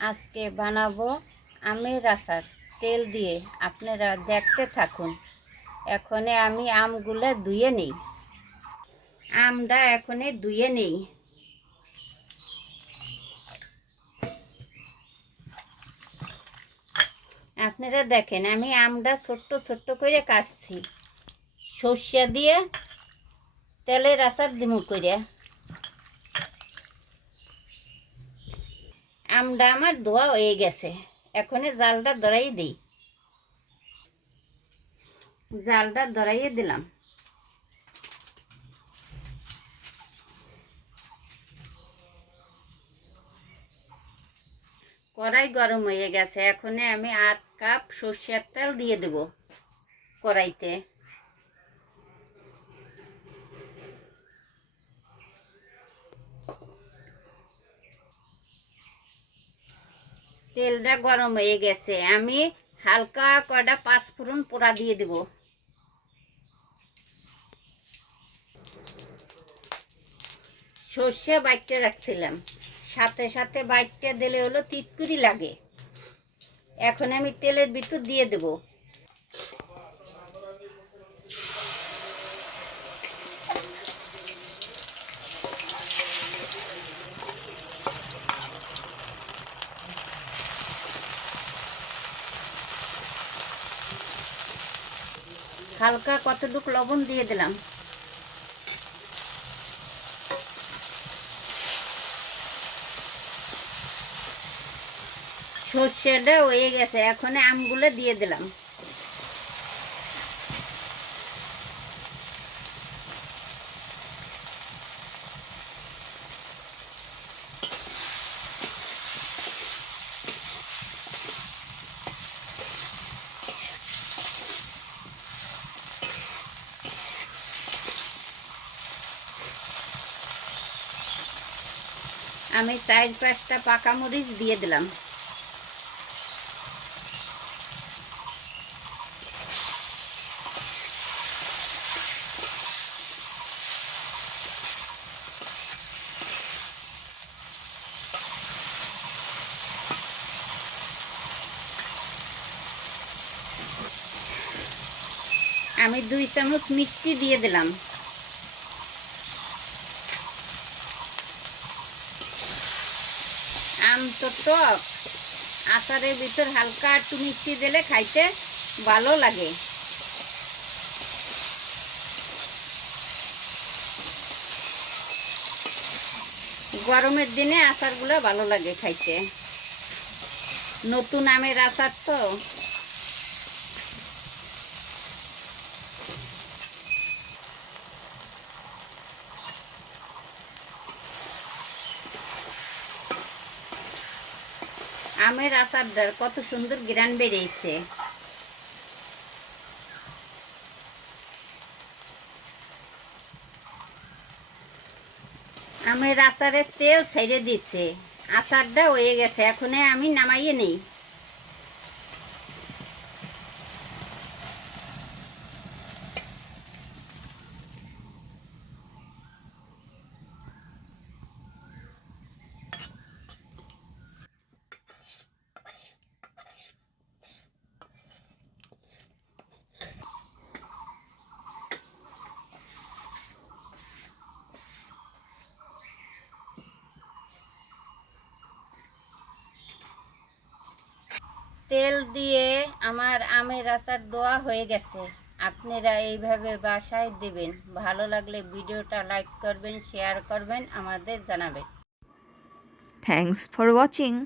আজকে বানাবো আমের আচার তেল দিয়ে। আপনারা দেখতে থাকুন। এখনে আমি আমগুলো ধুয়ে নিই। আমটা এখনে ধুয়ে নিই। আপনারা দেখেন আমি আমটা ছোট্ট ছোট্ট করে কাটছি। সর্ষে দিয়ে তেলের আচার দিমু করে। আমটা আমার ধোয়া হয়ে গেছে। এখনে জালটা ধরাই দিই। জালটা ধরাইয়ে দিলাম। কড়াই গরম হয়ে গেছে। এখনে আমি 8 কাপ সর্ষের তেল দিয়ে দেব কড়াইতে। তেলটা গরম হয়ে গেছে। আমি হালকা কয়টা 5 ফোড়ন পোড়া দিয়ে দেব। সর্ষে বাইটে রাখছিলাম, সাথে সাথে বাইটে দিলে হলো তিতকুরি লাগে। এখন আমি তেলের ভিতর দিয়ে দেব। হালকা কতটুকু লবণ দিয়ে দিলাম। সর্ষেটা হয়ে গেছে। এখন আমগুলো দিয়ে দিলাম। আমি 4-5টা পাকা মরিচ দিয়ে দিলাম। আমি 2 চামচ মিষ্টি দিয়ে দিলাম। আম তো টক, আচারের ভিতর হালকা একটু মিষ্টি দিলে খাইতে ভালো লাগে। গরমের দিনে আচারগুলো ভালো লাগে খাইতে। নতুন আমের আচার তো। আমের আচারটার কত সুন্দর ঘ্রাণ বেরিয়েছে। আমের আচারের তেল ছেড়ে দিচ্ছে। আচারটা হয়ে গেছে। এখন আমি নামাইয়ে নিই। তেল দিয়ে আমার আমের আচার দেওয়া হয়ে গেছে। আপনারা এইভাবে বাসায় দেবেন। ভালো লাগলে ভিডিওটা লাইক করবেন, শেয়ার করবেন, আমাদের জানাবেন। Thanks for watching.